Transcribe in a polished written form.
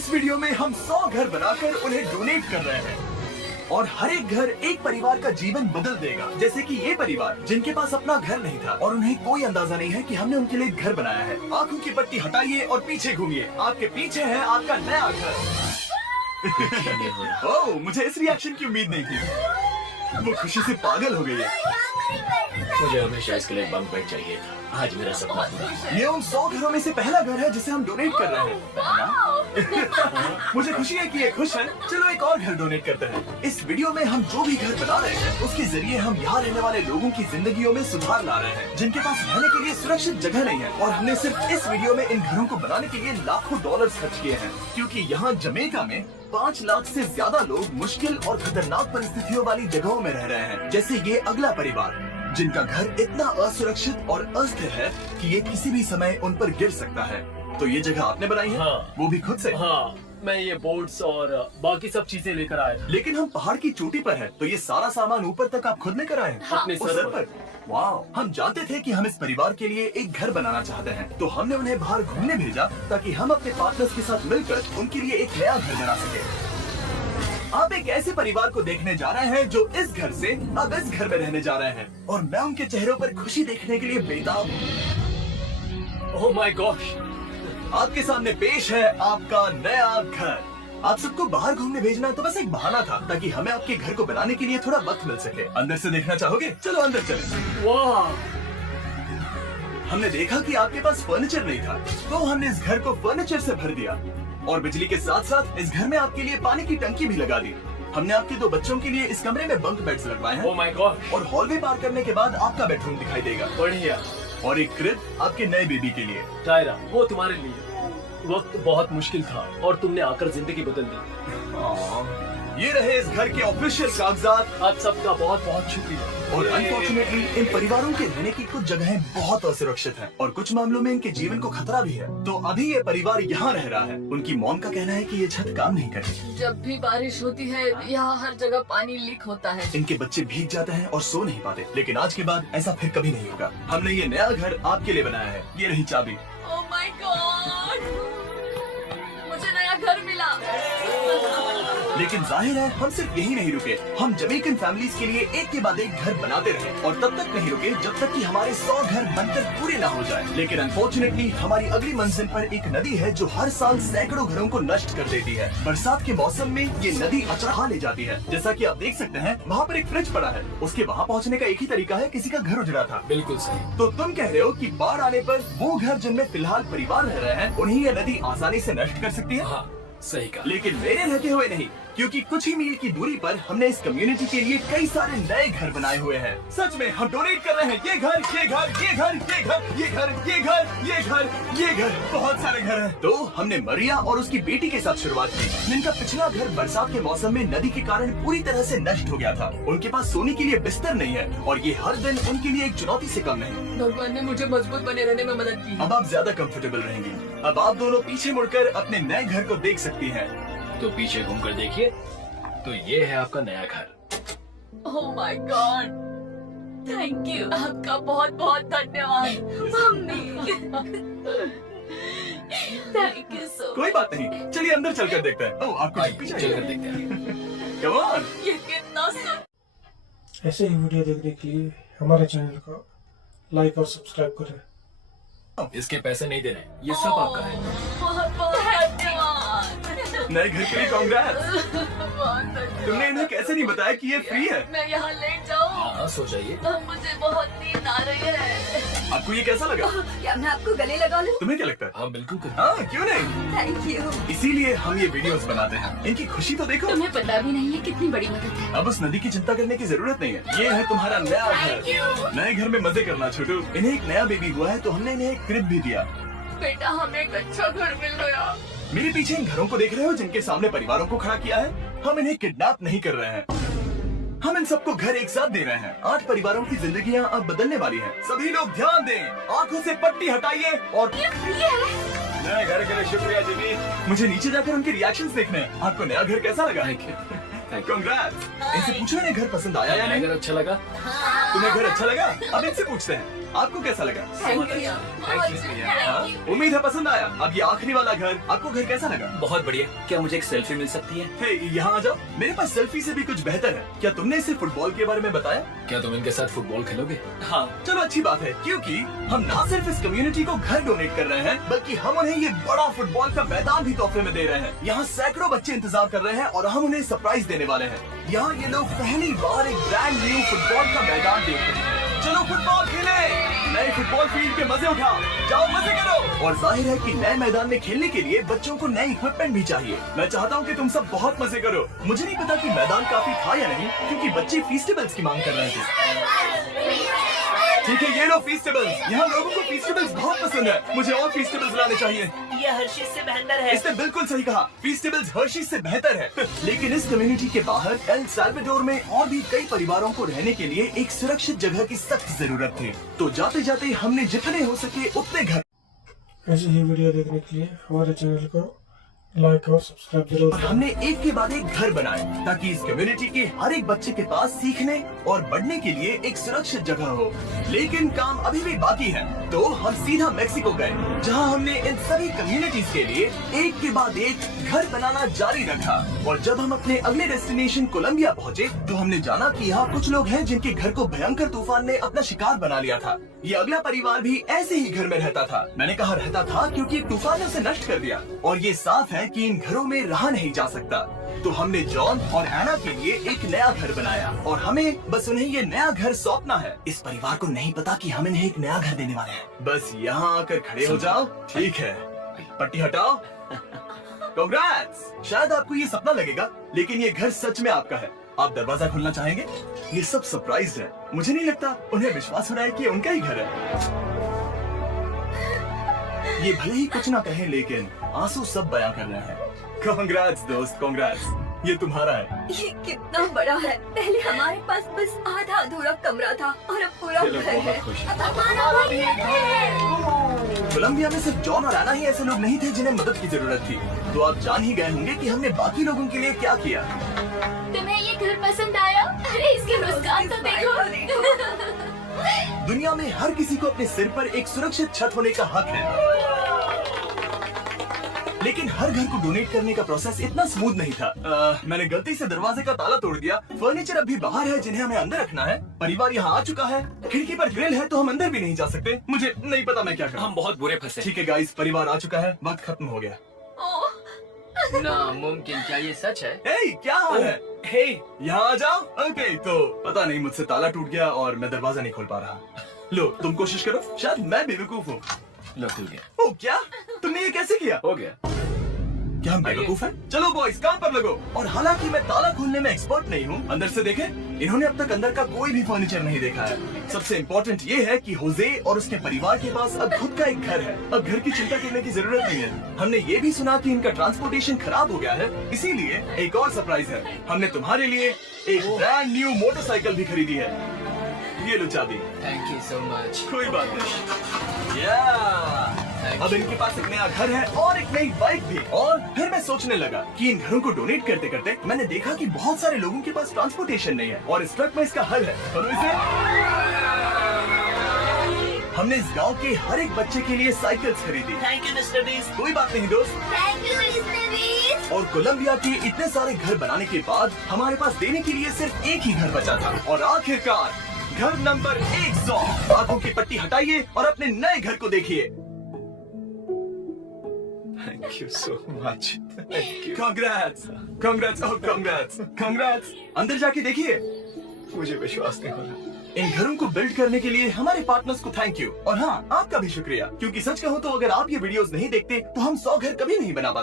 इस वीडियो में हम 100 घर बनाकर उन्हें डोनेट कर रहे हैं और हर एक घर एक परिवार का जीवन बदल देगा। जैसे कि ये परिवार जिनके पास अपना घर नहीं था और उन्हें कोई अंदाजा नहीं है कि हमने उनके लिए घर बनाया है। आंखों की पट्टी हटाइए और पीछे घूमिए। आपके पीछे है आपका नया घर। ओह, मुझे इस रिएक्शन की उम्मीद नहीं थी। वो खुशी से पागल हो गई है। मुझे हमेशा इसके लिए बंक बेड चाहिए था। आज मेरा सपना पूरा हुआ। ये उन 100 घरों में से पहला घर है जिसे हम डोनेट कर रहे हैं। मुझे खुशी है कि ये खुश है। चलो एक और घर डोनेट करते हैं। इस वीडियो में हम जो भी घर बना रहे हैं उसके जरिए हम यहाँ रहने वाले लोगों की जिंदगियों में सुधार ला रहे हैं जिनके पास रहने के लिए सुरक्षित जगह नहीं है। और हमने सिर्फ इस वीडियो में इन घरों को बनाने के लिए लाखों डॉलर्स खर्च किए हैं, क्योंकि यहाँ जमैका में 5 लाख से ज्यादा लोग मुश्किल और खतरनाक परिस्थितियों वाली जगहों में रह रहे हैं। जैसे ये अगला परिवार जिनका घर इतना असुरक्षित और अस्थिर है कि ये किसी भी समय उन पर गिर सकता है। तो ये जगह आपने बनाई है? हाँ। वो भी खुद से? हाँ, मैं ये बोर्ड्स और बाकी सब चीजें लेकर आया था। लेकिन हम पहाड़ की चोटी पर हैं, तो ये सारा सामान ऊपर तक आप खुद लेकर आए हैं? हाँ। अपने उस सर पर। वाह, हम जानते थे कि हम इस परिवार के लिए एक घर बनाना चाहते हैं, तो हमने उन्हें बाहर घूमने भेजा ताकि हम अपने पार्टनर्स के साथ मिलकर उनके लिए एक नया घर बना सके। आप एक ऐसे परिवार को देखने जा रहे हैं जो इस घर से अब इस घर में रहने जा रहे हैं, और मैं उनके चेहरों पर खुशी देखने के लिए बेताब हूँ। ओह माय गॉश, आपके सामने पेश है आपका नया घर। आप सबको बाहर घूमने भेजना तो बस एक बहाना था ताकि हमें आपके घर को बनाने के लिए थोड़ा वक्त मिल सके। अंदर से देखना चाहोगे? चलो अंदर चलें। वाह, हमने देखा कि आपके पास फर्नीचर नहीं था, तो हमने इस घर को फर्नीचर से भर दिया और बिजली के साथ साथ इस घर में आपके लिए पानी की टंकी भी लगा दी। हमने आपके 2 बच्चों के लिए इस कमरे में बंक बेड्स लगवाए हैं। ओह माय गॉश, और हॉलवे पार करने के बाद आपका बेडरूम दिखाई देगा बढ़िया। और एक क्रिब आपके नए बेबी के लिए। टायरा, वो तुम्हारे लिए। वक्त बहुत मुश्किल था और तुमने आकर जिंदगी बदल दी। ये रहे इस घर के ऑफिशियल कागजात। आप सबका बहुत बहुत शुक्रिया। और अनफॉर्चुनेटली इन परिवारों के रहने की कुछ जगहें बहुत असुरक्षित हैं और कुछ मामलों में इनके जीवन को खतरा भी है। तो अभी ये परिवार यहाँ रह रहा है। उनकी मॉम का कहना है कि ये छत काम नहीं करती। जब भी बारिश होती है यहाँ हर जगह पानी लीक होता है। इनके बच्चे भीग जाते हैं और सो नहीं पाते, लेकिन आज के बाद ऐसा फिर कभी नहीं होगा। हमने ये नया घर आपके लिए बनाया है। ये रही चाबी। ओह माय गॉड, मुझे नया घर मिला। लेकिन जाहिर है हम सिर्फ यही नहीं रुके। हम जमैकन फैमिलीज के लिए एक के बाद एक घर बनाते रहे और तब तक नहीं रुके जब तक कि हमारे 100 घर बनकर पूरे ना हो जाए। लेकिन अनफॉर्चुनेटली हमारी अगली मंजिल पर एक नदी है जो हर साल सैकड़ों घरों को नष्ट कर देती है। बरसात के मौसम में ये नदी अचरहा ले जाती है। जैसा कि आप देख सकते हैं वहाँ पर एक फ्रिज पड़ा है। उसके वहाँ पहुँचने का एक ही तरीका है, किसी का घर उजड़ा था। बिल्कुल सही। तो तुम कह रहे हो कि बाढ़ आने पर वो घर जिनमें फिलहाल परिवार रह रहे हैं उन्हें ये नदी आसानी से नष्ट कर सकती है? हाँ, सही कहा। लेकिन मेरे रहते हुए नहीं, क्योंकि कुछ ही मील की दूरी पर हमने इस कम्युनिटी के लिए कई सारे नए घर बनाए हुए हैं। सच में हम डोनेट कर रहे हैं। ये घर, ये घर, ये घर, ये घर, ये घर, ये घर, ये घर, ये घर, बहुत सारे घर हैं। तो हमने मरिया और उसकी बेटी के साथ शुरुआत की, जिनका पिछला घर बरसात के मौसम में नदी के कारण पूरी तरह से नष्ट हो गया था। उनके पास सोने के लिए बिस्तर नहीं है और ये हर दिन उनके लिए एक चुनौती से कम नहीं। भगवान ने मुझे मजबूत बने रहने में मदद की। अब आप ज्यादा कंफर्टेबल रहेंगी। अब आप दोनों पीछे मुड़कर अपने नए घर को देख सकती हैं। तो पीछे घूमकर देखिए, तो ये है आपका नया घर। Oh my God, thank you. आपका बहुत बहुत धन्यवाद मम्मी। Thank you so. कोई बात नहीं, चलिए अंदर चलकर देखते हैं। ओह, आपको पीछे चलकर देखते हैं। Come on। ये कितना ऐसे ही वीडियो देखने के लिए हमारे चैनल को लाइक और सब्सक्राइब करें। इसके पैसे नहीं दे रहे, ये सब आपका है। बहुत बहुत धन्यवाद। नए घर के लिए कांग्रेस। बहुत धन्यवाद। तुमने इन्हें कैसे नहीं बताया कि ये फ्री है? मैं यहाँ लेट जाऊँ? हाँ, सो जाइए। मुझे बहुत नींद आ रही है। आपको ये कैसा लगा? क्या मैं आपको गले लगा लूं? तुम्हें क्या लगता है? हाँ, बिल्कुल करिए। हाँ, क्यों नहीं? Thank you. इसीलिए हम ये वीडियोस बनाते हैं। इनकी खुशी तो देखो। तुम्हें पता भी नहीं है कितनी बड़ी मदद है। अब उस नदी की चिंता करने की जरूरत नहीं है। ये है तुम्हारा नया घर। नए घर में मजे करना छोटू। इन्हें एक नया बेबी हुआ है तो हमने इन्हें एक क्रिब भी दिया। बेटा, हमें एक अच्छा घर मिल गया। मेरे पीछे इन घरों को देख रहे हो जिनके सामने परिवारों को खड़ा किया है? हम इन्हें किडनैप नहीं कर रहे हैं। हम इन सबको घर एक साथ दे रहे हैं। 8 परिवारों की जिंदगियां अब बदलने वाली हैं। सभी लोग ध्यान दें, आंखों से पट्टी हटाइए और ये फ्री है। नए घर के लिए शुक्रिया जिमी। मुझे नीचे जाकर उनके रिएक्शंस देखने हैं। आपको नया घर कैसा लगा? Thank you. Congrats! इनसे पूछो इन्हें घर पसंद आया या नहीं? अगर अच्छा लगा तुम्हें घर अच्छा लगा? अब इनसे पूछते हैं आपको कैसा लगा? थैंक यू हाँ? उम्मीद है पसंद आया। अब ये आखिरी वाला घर, आपको घर कैसा लगा? बहुत बढ़िया। क्या मुझे एक सेल्फी मिल सकती है? हे, यहाँ आ जाओ। मेरे पास सेल्फी से भी कुछ बेहतर है। क्या तुमने इसे फुटबॉल के बारे में बताया? क्या तुम इनके साथ फुटबॉल खेलोगे? हाँ, चलो अच्छी बात है, क्योंकि हम ना सिर्फ इस कम्युनिटी को घर डोनेट कर रहे हैं, बल्कि हम उन्हें ये बड़ा फुटबॉल का मैदान भी तोहफे में दे रहे हैं। यहाँ सैकड़ों बच्चे इंतजार कर रहे हैं और हम उन्हें सरप्राइज देने वाले हैं। यहाँ ये लोग पहली बार एक ब्रांड न्यू फुटबॉल का मैदान देख रहे हैं। चलो फुटबॉल खेले, नए फुटबॉल फील्ड के मजे उठाओ, जाओ मजे करो। और जाहिर है कि नए मैदान में खेलने के लिए बच्चों को नए इक्विपमेंट भी चाहिए। मैं चाहता हूँ कि तुम सब बहुत मजे करो। मुझे नहीं पता कि मैदान काफी था या नहीं, क्योंकि बच्चे फीस्टेबल्स की मांग कर रहे थे। ठीक है, ये लो फीस्टेबल्स। यहाँ लोगों को फीस्टेबल्स बहुत पसंद है। मुझे और फीस्टेबल्स लाने चाहिए। ये हर्षिज से बेहतर है। इसने बिल्कुल सही कहा, फीस्टेबल्स हर्शीज से बेहतर है। लेकिन इस कम्युनिटी के बाहर एल साल्वाडोर में और भी कई परिवारों को रहने के लिए एक सुरक्षित जगह की सख्त जरूरत थी। तो जाते जाते हमने जितने हो सके उतने घर। ऐसी ही वीडियो देखने के लिए हमारे चैनल को लाइक और सब्सक्राइब जरूर और करें। हमने एक के बाद एक घर बनाए ताकि इस कम्युनिटी के हर एक बच्चे के पास सीखने और बढ़ने के लिए एक सुरक्षित जगह हो। लेकिन काम अभी भी बाकी है, तो हम सीधा मेक्सिको गए, जहां हमने इन सभी कम्युनिटीज के लिए एक के बाद एक घर बनाना जारी रखा। और जब हम अपने अगले डेस्टिनेशन कोलंबिया पहुंचे, तो हमने जाना कि यहाँ कुछ लोग हैं जिनके घर को भयंकर तूफान ने अपना शिकार बना लिया था। ये अगला परिवार भी ऐसे ही घर में रहता था। मैंने कहा रहता था क्योंकि तूफान ने उसे नष्ट कर दिया, और ये साफ है कि इन घरों में रहा नहीं जा सकता। तो हमने जॉन और एना के लिए एक नया घर बनाया, और हमें बस उन्हें ये नया घर सौंपना है। इस परिवार को नहीं पता कि हम इन्हें एक नया घर देने वाले हैं। बस यहाँ आकर खड़े हो जाओ। ठीक है, पट्टी हटाओ। कांग्रेट्स! शायद आपको ये सपना लगेगा, लेकिन ये घर सच में आपका है। आप दरवाजा खोलना चाहेंगे? ये सब सरप्राइज है। मुझे नहीं लगता उन्हें विश्वास हो रहा है कि उनका ही घर है। ये भले ही कुछ ना कहें, लेकिन आंसू सब बयां कर रहे हैं। कांग्रेट्स दोस्त, कांग्रेट्स। ये तुम्हारा है। ये कितना बड़ा है। पहले हमारे पास बस आधा अधूरा कमरा था और अब पूरा घर है। बहुत खुश हैं। हमारा भी है। कोलंबिया में सिर्फ जॉन और एना ही ऐसे लोग नहीं थे जिन्हें मदद की जरूरत थी। तो आप जान ही गए होंगे कि हमने बाकी लोगों के लिए क्या किया। तुम्हें ये घर पसंद आया? अरे इसके मुस्कान तो देखो। दुनिया में हर किसी को अपने सिर पर एक सुरक्षित छत होने का हक है, लेकिन हर घर को डोनेट करने का प्रोसेस इतना स्मूथ नहीं था। मैंने गलती से दरवाजे का ताला तोड़ दिया। फर्नीचर अब भी बाहर है जिन्हें हमें अंदर रखना है। परिवार यहाँ आ चुका है। खिड़की पर ग्रिल है, तो हम अंदर भी नहीं जा सकते। मुझे नहीं पता मैं क्या करूँ। हम बहुत बुरे फंसे। ठीक है गाइस, परिवार आ चुका है, वक्त खत्म हो गया। नामुमकिन, क्या ये सच है? हे, क्या हाल है? हे, यहाँ आ जाओ। ओके, तो पता नहीं मुझसे ताला टूट गया और मैं दरवाजा नहीं खोल पा रहा। लो, तुम कोशिश करो, शायद मैं बेवकूफ हूँ। लो खुल गया। ओ क्या? तुमने ये कैसे किया? हो गया। क्या हम बेवकूफ हैं? चलो बॉयज, काम पर लगो। और हालांकि मैं ताला खोलने में एक्सपर्ट नहीं हूँ, अंदर से देखें, इन्होंने अब तक अंदर का कोई भी फर्नीचर नहीं देखा है। सबसे इम्पोर्टेंट ये है कि होजे और उसके परिवार के पास अब खुद का एक घर है। अब घर की चिंता करने की जरूरत नहीं है। हमने ये भी सुना कि इनका ट्रांसपोर्टेशन खराब हो गया है, इसीलिए एक और सरप्राइज है। हमने तुम्हारे लिए एक ब्रांड न्यू मोटरसाइकिल भी खरीदी है। ये लो चाबी। Thank you so much. कोई बात नहीं। अब इनके पास एक नया घर है और एक नई बाइक भी। और फिर मैं सोचने लगा कि इन घरों को डोनेट करते करते मैंने देखा कि बहुत सारे लोगों के पास ट्रांसपोर्टेशन नहीं है, और इस ट्रक में इसका हल है। सुनो इसे। हमने इस गांव के हर एक बच्चे के लिए साइकिल्स खरीदी। Thank you mister beast. कोई बात नहीं दोस्त। Thank you mister beast. और कोलंबिया के इतने सारे घर बनाने के बाद हमारे पास देने के लिए सिर्फ एक ही घर बचा था। और आखिरकार घर नंबर 100। आंखों की पट्टी हटाइए और अपने नए घर को देखिए। Thank you so much. Thank you. Congrats, congrats, oh congrats, congrats. अंदर जाके देखिए। मुझे विश्वास नहीं हो रहा। इन घरों को बिल्ड करने के लिए हमारे पार्टनर्स को थैंक यू, और हाँ, आपका भी शुक्रिया, क्योंकि सच कहूँ तो अगर आप ये वीडियोस नहीं देखते तो हम 100 घर कभी नहीं बना पाते।